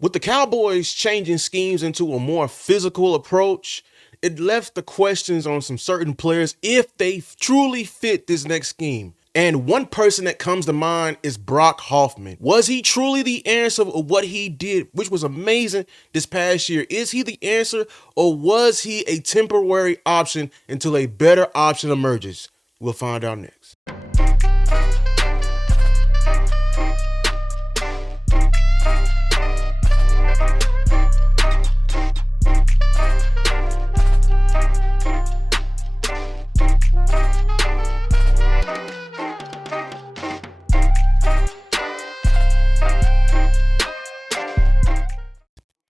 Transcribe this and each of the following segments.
With the Cowboys changing schemes into a more physical approach, it left the questions on some certain players if they truly fit this next scheme. And one person that comes to mind is Brock Hoffman. Was he truly the answer of what he did, which was amazing this past year? Is he the answer, or was he a temporary option until a better option emerges? We'll find out next.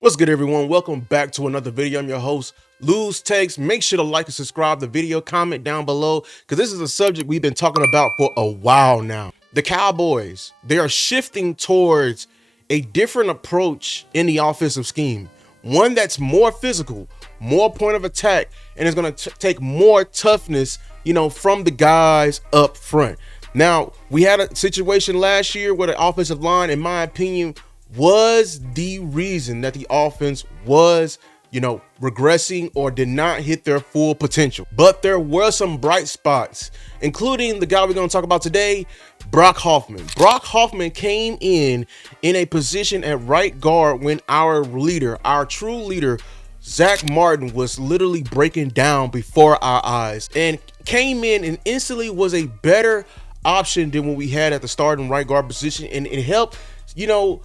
What's good, everyone? Welcome back to another video. I'm your host, Lose Takes. Make sure to like and subscribe the video, comment down below, because this is a subject we've been talking about for a while now. The Cowboys, they are shifting towards a different approach in the offensive scheme. One that's more physical, more point of attack, and is going to take more toughness, from the guys up front. Now, we had a situation last year where the offensive line, in my opinion, was the reason that the offense was, regressing or did not hit their full potential. But there were some bright spots, including the guy we're going to talk about today, Brock Hoffman. Brock Hoffman came in a position at right guard when our leader, our true leader, Zack Martin, was literally breaking down before our eyes, and came in and instantly was a better option than what we had at the starting right guard position, and it helped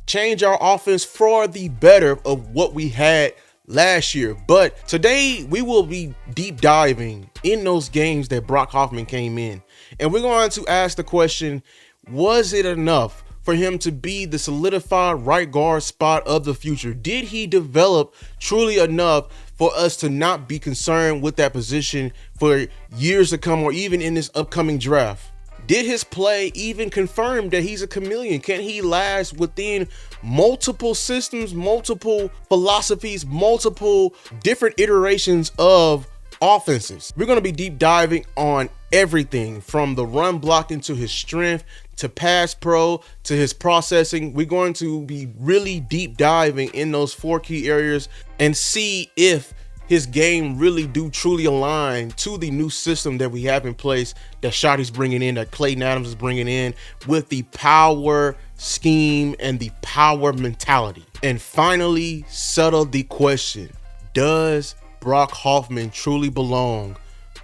change our offense for the better of what we had last year. But today we will be deep diving in those games that Brock Hoffman came in, and we're going to ask the question, was it enough for him to be the solidified right guard spot of the future? Did he develop truly enough for us to not be concerned with that position for years to come, or even in this upcoming draft? Did his play even confirm that he's a chameleon? Can he last within multiple systems, multiple philosophies, multiple different iterations of offenses? We're going to be deep diving on everything from the run blocking to his strength to pass pro to his processing. We're going to be really deep diving in those four key areas and see if his game really do truly align to the new system that we have in place, that Shotty's bringing in, that Clayton Adams is bringing in, with the power scheme and the power mentality. And finally, settle the question, does Brock Hoffman truly belong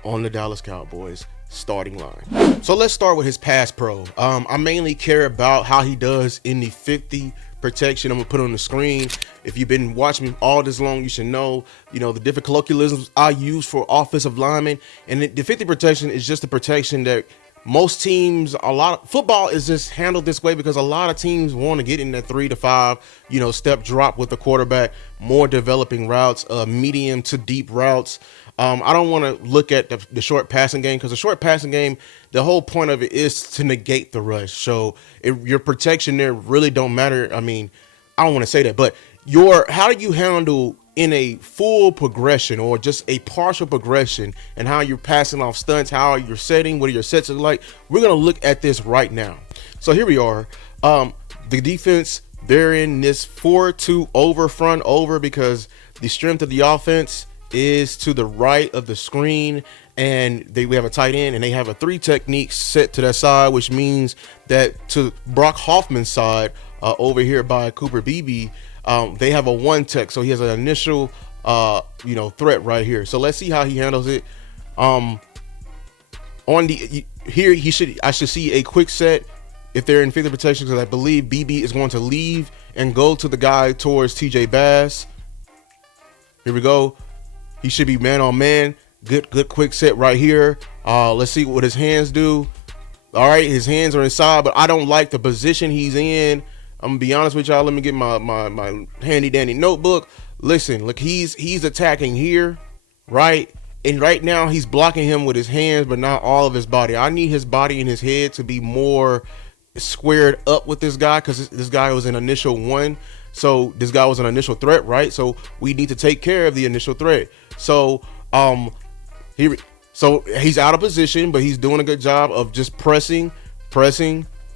on the Dallas Cowboys starting line? So let's start with his pass pro. I mainly care about how he does in the 50 protection. I'm gonna put on the screen. If you've been watching me all this long, you should know, the different colloquialisms I use for offensive linemen. And the 50 protection is just the protection that most teams, football is just handled this way because a lot of teams want to get in that 3 to 5, step drop with the quarterback, more developing routes, medium to deep routes. I don't want to look at the short passing game, because the short passing game, the whole point of it is to negate the rush. So your protection there really don't matter. I mean, I don't want to say that, but how do you handle in a full progression or just a partial progression, and how you're passing off stunts, how you're setting, what are your sets like? We're going to look at this right now. So here we are. The defense, they're in this 4-2 over, front over, because the strength of the offense is to the right of the screen, and we have a tight end, and they have a 3 technique set to that side, which means that to Brock Hoffman's side, over here by Cooper Beebe, they have a 1 tech, so he has an initial threat right here. So let's see how he handles it. On the here, I should see a quick set if they're in 50 protection, because I believe Beebe is going to leave and go to the guy towards TJ Bass. Here we go. He should be man on man. Good quick set right here. Let's see what his hands do. All right, his hands are inside, but I don't like the position he's in. I'm gonna be honest with y'all. Let me get my handy dandy notebook. Listen, look, he's attacking here, right? And right now he's blocking him with his hands, but not all of his body. I need his body and his head to be more squared up with this guy, because this guy was an initial 1. So this guy was an initial threat, right? So we need to take care of the initial threat. So so he's out of position, but he's doing a good job of just pressing,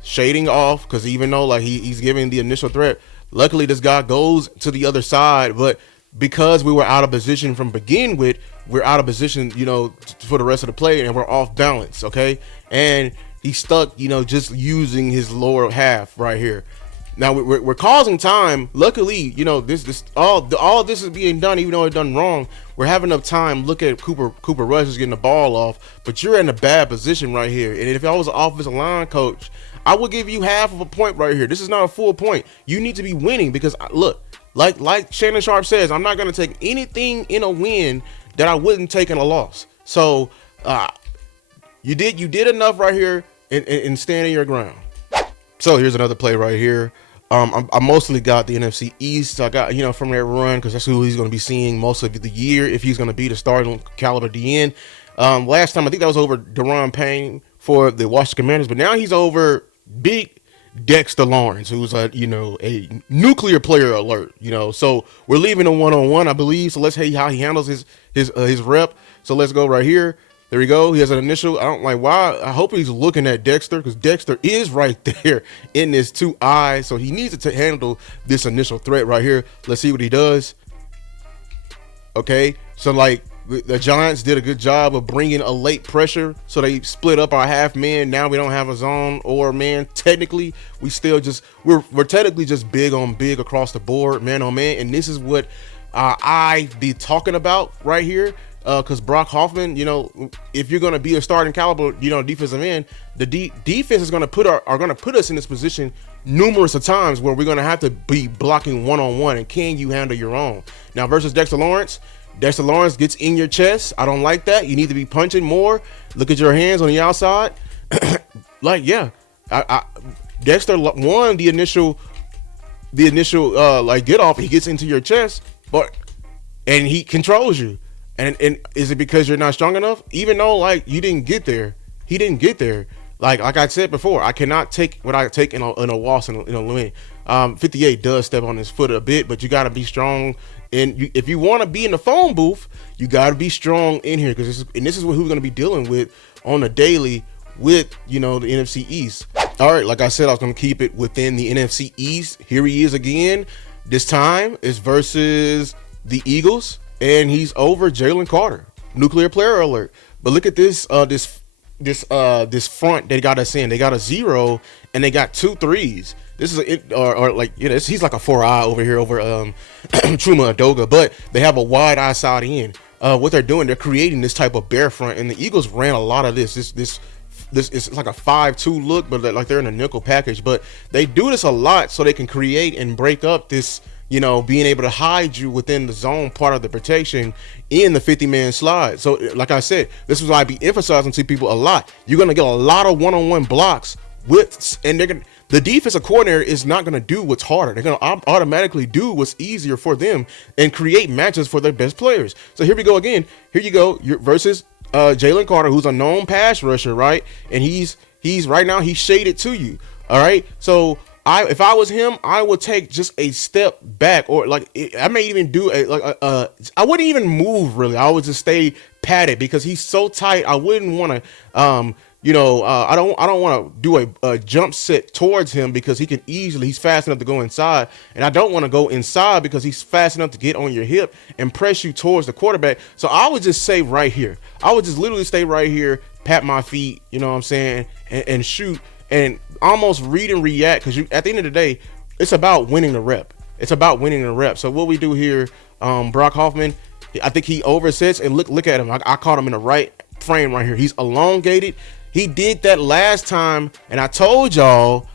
shading off, because even though he's giving the initial threat, Luckily, this guy goes to the other side, but because we were out of position from begin with, we're out of position, you know, for the rest of the play, and we're off balance, okay? And he's stuck, you know, just using his lower half right here. Now we're causing time. Luckily, you know, all this is being done, even though it's done wrong. We're having enough time. Look at Cooper Rush is getting the ball off, but you're in a bad position right here. And if I was an offensive line coach, I would give you half of a point right here. This is not a full point. You need to be winning because look, like Shannon Sharp says, I'm not going to take anything in a win that I wouldn't take in a loss. So you did enough right here in standing your ground. So here's another play right here. I mostly got the NFC East. I got, you know, from that run because that's who he's going to be seeing most of the year if he's going to be the starting caliber DN. Last time I think that was over Daron Payne for the Washington Commanders, but now he's over big Dexter Lawrence, who's a, you know, a nuclear player alert, you know. So we're leaving a one-on-one, I believe. So let's see how he handles his rep. So let's go right here. There we go. He has an initial. I don't like why. I hope he's looking at Dexter because Dexter is right there in his two eyes. So he needs to handle this initial threat right here. Let's see what he does. Okay. So like the Giants did a good job of bringing a late pressure. So they split up our half man. Now we don't have a zone or man. Technically, we still just we're technically just big on big across the board, man on man. And this is what I be talking about right here. Because Brock Hoffman, you know, if you're going to be a starting caliber, you know, defensive end, the defense is going to put us in this position numerous of times where we're going to have to be blocking one-on-one. And can you handle your own? Now versus Dexter Lawrence gets in your chest. I don't like that. You need to be punching more. Look at your hands on the outside. Like, yeah, Dexter won the initial like get off. He gets into your chest, and he controls you. And is it because you're not strong enough? Even though like you didn't get there, he didn't get there. Like I said before, I cannot take what I take in a loss in a win. 58 does step on his foot a bit, but you got to be strong. And if you want to be in the phone booth, you got to be strong in here because this is what we're going to be dealing with on a daily with, you know, the NFC East. All right, like I said, I was going to keep it within the NFC East. Here he is again. This time is versus the Eagles. And he's over Jalen Carter, nuclear player alert. But look at this front they got us in. They got a 0 and they got 2 3s. This is like, you know, he's like a 4-eye over here over Truma Adoga, but they have a wide eye side in. What they're doing, they're creating this type of bear front, and the Eagles ran a lot of this is like a 5-2 look, but like they're in a nickel package. But they do this a lot so they can create and break up this, you know, being able to hide you within the zone part of the protection in the 50-man slide. So like I said, this is why I be emphasizing to people a lot. You're going to get a lot of one-on-one blocks and the defensive coordinator is not going to do what's harder. They're going to automatically do what's easier for them and create matches for their best players. So here we go again. Here you go. You're versus Jalen Carter, who's a known pass rusher, right? And he's right now, he's shaded to you. All right. So if I was him, I would take just a step back, or like I may even do I wouldn't even move really. I would just stay padded because he's so tight. I wouldn't want to, I don't want to do a jump set towards him because he's fast enough to go inside, and I don't want to go inside because he's fast enough to get on your hip and press you towards the quarterback. So I would just stay right here. I would just literally stay right here, pat my feet, you know what I'm saying, and shoot. And almost read and react because at the end of the day, it's about winning the rep. It's about winning the rep. So what we do here, Brock Hoffman, I think he oversets, and look at him. I caught him in the right frame right here. He's elongated. He did that last time, and I told y'all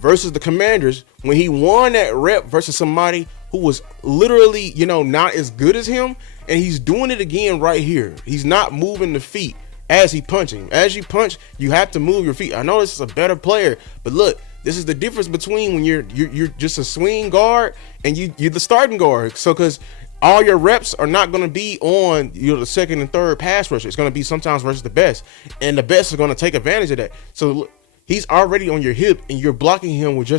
versus the Commanders when he won that rep versus somebody who was literally, you know, not as good as him, and he's doing it again right here. He's not moving the feet. As he punching, as you punch, you have to move your feet. I know this is a better player, but look, this is the difference between when you're just a swing guard and you're the starting guard. So because all your reps are not going to be on, you know, the second and third pass rusher. It's going to be sometimes versus the best, and the best are going to take advantage of that. So look, he's already on your hip, and you're blocking him with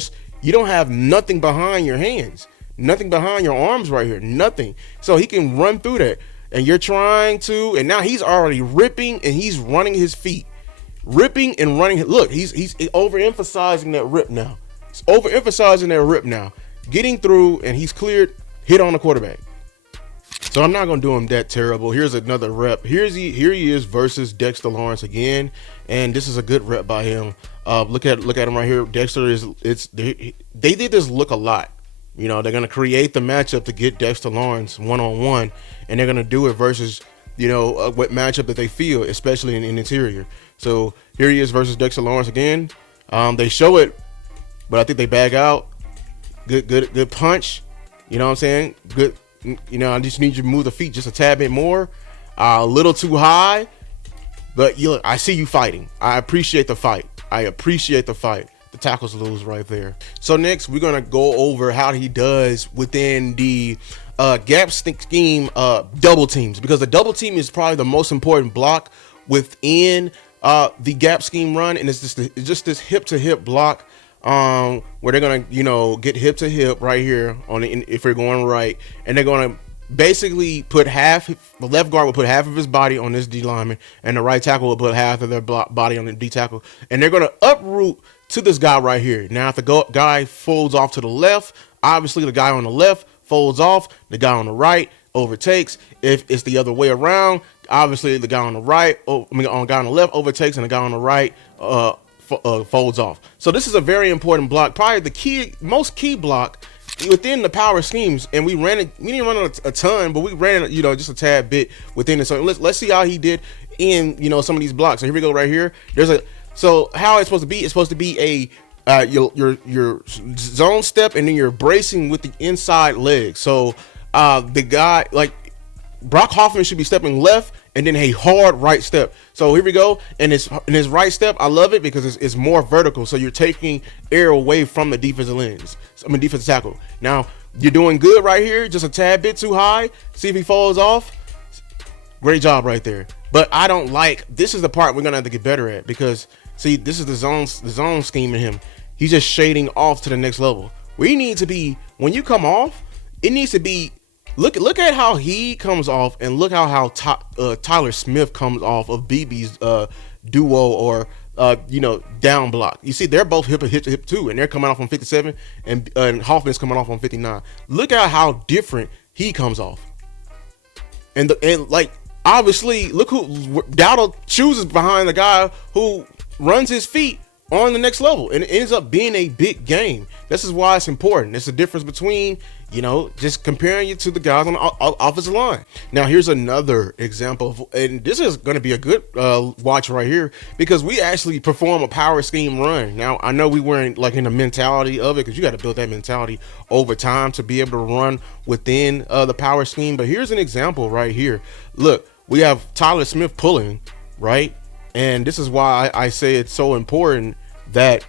you don't have nothing behind your hands, nothing behind your arms right here, nothing. So he can run through that. And you're trying to, and now he's already ripping and he's running his feet, ripping and running. Look, he's overemphasizing that rip now. overemphasizing their rip now, getting through, and he's cleared, hit on the quarterback. So I'm not gonna do him that terrible. Here's another rep. Here he is versus Dexter Lawrence again, and this is a good rep by him. Look at him right here. Dexter they did this look a lot. You know, they're gonna create the matchup to get Dexter Lawrence one-on-one, and they're gonna do it versus, you know, what matchup that they feel, especially in interior. So here he is versus Dexter Lawrence again. They show it, but I think they bag out. Good punch. You know what I'm saying? Good. You know, I just need you to move the feet just a tad bit more. A little too high, but I see you fighting. I appreciate the fight. The tackles lose right there. So next, we're gonna go over how he does within the gap scheme double teams, because the double team is probably the most important block within the gap scheme run, and it's just this hip to hip block. Where they're gonna, you know, get hip to hip right here on if we're going right, and they're gonna basically put the left guard will put half of his body on this D lineman, and the right tackle will put half of their body on the D tackle, and they're gonna uproot to this guy right here. Now, if the guy folds off to the left, obviously the guy on the left folds off, the guy on the right overtakes. If it's the other way around, obviously the guy on the right, guy on the left overtakes, and the guy on the right folds off. So this is a very important block, probably the most key block within the power schemes. And we didn't run it a ton, but we ran it, you know, just a tad bit within it. So let's see how he did in, you know, some of these blocks. So here we go right here. So how it's supposed to be? It's supposed to be your zone step, and then you're bracing with the inside leg. So the guy, like Brock Hoffman, should be stepping left and then a hard right step. So here we go. And his right step, I love it because it's more vertical. So you're taking air away from the defensive tackle. Now, you're doing good right here, just a tad bit too high. See if he falls off. Great job right there. But I don't like, this is the part we're gonna have to get better at, because see, this is the zone scheme in him. He's just shading off to the next level. We need to be, when you come off, it needs to be, look at how he comes off, and look how Tyler Smith comes off of Beebe's duo or you know, down block. You see, they're both hip to hip too, and they're coming off on 57, and Hoffman's coming off on 59. Look at how different he comes off, and like obviously, look who Dowdle chooses behind the guy who runs his feet on the next level, and it ends up being a big game. This is why it's important. It's the difference between, you know, just comparing you to the guys on the offensive line. Now, here's another example, and this is going to be a good watch right here, because we actually perform a power scheme run. Now, I know we weren't like in the mentality of it, because you got to build that mentality over time to be able to run within the power scheme. But here's an example right here. Look, we have Tyler Smith pulling, right? And this is why I say it's so important that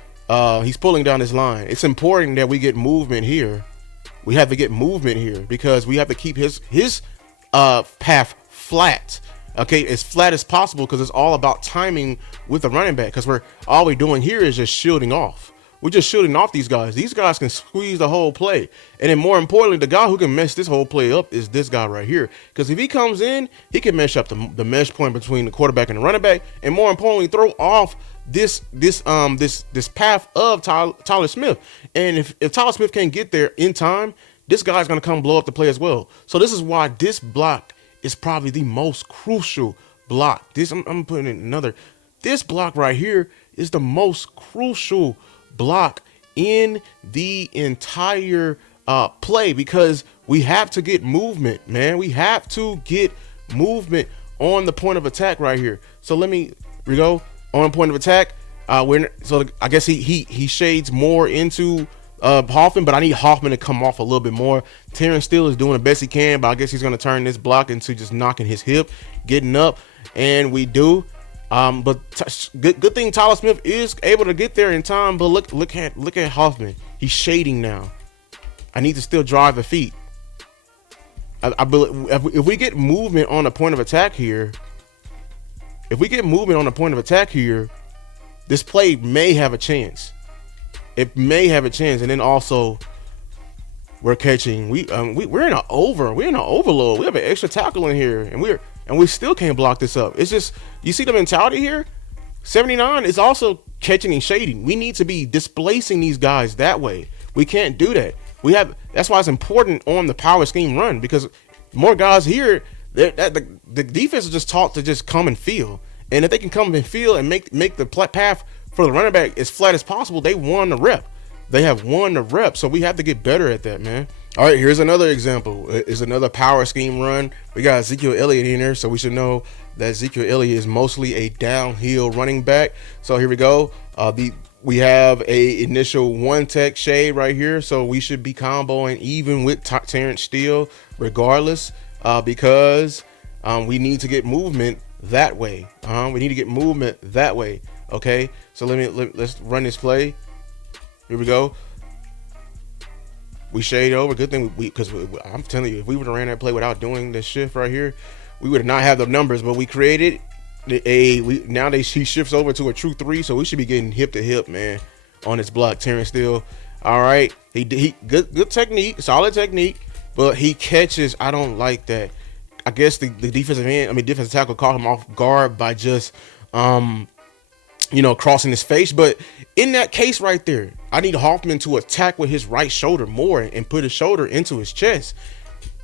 he's pulling down his line. It's important that we get movement here. We have to get movement here, because we have to keep his path flat, okay, as flat as possible, because it's all about timing with the running back, because all we're doing here is just shielding off. We're just shooting off these guys. These guys can squeeze the whole play. And then more importantly, the guy who can mess this whole play up is this guy right here. Because if he comes in, he can mesh up the mesh point between the quarterback and the running back. And more importantly, throw off this path of Tyler Smith. And if Tyler Smith can't get there in time, this guy's going to come blow up the play as well. So this is why this block is probably the most crucial block. I'm putting in another. This block right here is the most crucial block in the entire play, because we have to get movement, man. We have to get movement on the point of attack right here. So we go on point of attack. So I guess he shades more into Hoffman, but I need Hoffman to come off a little bit more. Terrence Steele is doing the best he can, but I guess he's going to turn this block into just knocking his hip, getting up, and we do. But good thing Tyler Smith is able to get there in time. But look at Hoffman. He's shading now. I need to still drive the feet. I believe if we get movement on the point of attack here, this play may have a chance. It may have a chance, and then also we're catching. We're in an overload. We have an extra tackle in here, and we still can't block this up. It's just, you see the mentality here. 79 is also catching and shading. We need to be displacing these guys that way. We can't do that. That's why it's important on the power scheme run, because more guys here, the defense is just taught to just come and feel. And if they can come and feel and make the path for the running back as flat as possible, they won the rep. They have won the rep. So we have to get better at that, man. All right, here's another example. It's another power scheme run. We got Ezekiel Elliott in there, so we should know that Ezekiel Elliott is mostly a downhill running back. So here we go. We have a initial one tech shade right here, so we should be comboing even with Terrence Steele regardless, because we need to get movement that way. We need to get movement that way. Okay, so let's run this play. Here we go. We shade over. Good thing because I'm telling you, if we would have ran that play without doing this shift right here, we would not have the numbers. But we created he shifts over to a true 3, so we should be getting hip to hip, man, on this block. Terrence Steele. All right, he good technique, solid technique, but he catches. I don't like that. I guess the defensive tackle caught him off guard by just crossing his face. But in that case right there, I need Hoffman to attack with his right shoulder more and put his shoulder into his chest,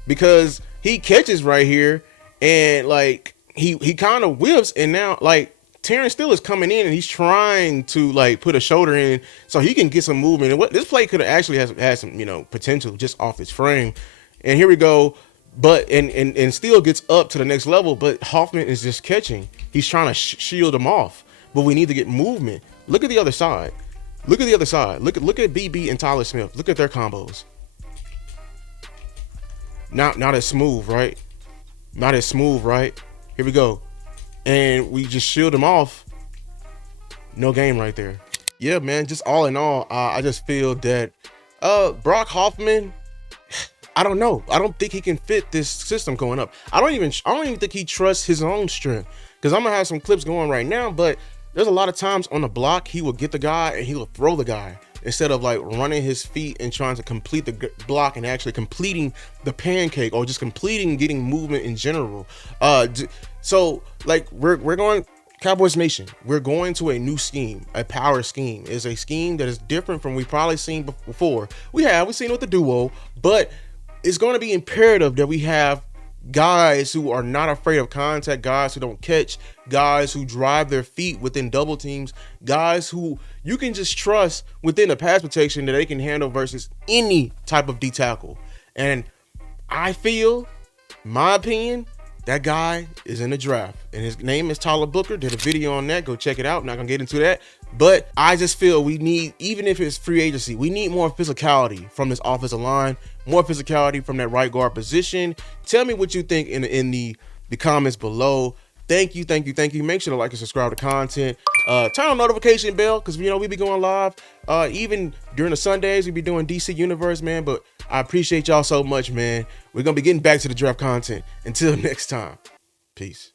because he catches right here and like he kind of whips, and now like Terrence Steele is coming in and he's trying to like put a shoulder in so he can get some movement. And what this play could have actually had some potential just off his frame. And here we go. But and Steele gets up to the next level, but Hoffman is just catching. He's trying to shield him off. But we need to get movement. Look at the other side. Look at the other side. Look at Beebe and Tyler Smith. Look at their combos. Not as smooth, right? Not as smooth, right? Here we go. And we just shield him off. No game right there. Yeah, man, just all in all, I just feel that Brock Hoffman, I don't know. I don't think he can fit this system going up. I don't even think he trusts his own strength, because I'm gonna have some clips going right now, but there's a lot of times on the block he will get the guy and he will throw the guy instead of like running his feet and trying to complete the block and actually completing the pancake or just getting movement in general. So like we're going, Cowboys Nation, we're going to a new scheme. A power scheme is a scheme that is different from we've probably seen before. We've seen it with the duo, but it's going to be imperative that we have guys who are not afraid of contact, guys who don't catch, guys who drive their feet within double teams, guys who you can just trust within the pass protection that they can handle versus any type of D tackle. And I feel, my opinion, that guy is in the draft, and his name is Tyler Booker. Did a video on that. Go check it out. I'm not gonna get into that, but I just feel we need, even if it's free agency, we need more physicality from this offensive line, more physicality from that right guard position. Tell me what you think in the comments below. Thank you. Make sure to like and subscribe to content. Turn on notification bell, because we be going live even during the Sundays. We be doing DC Universe, man. But I appreciate y'all so much, man. We're gonna be getting back to the draft content. Until next time, peace.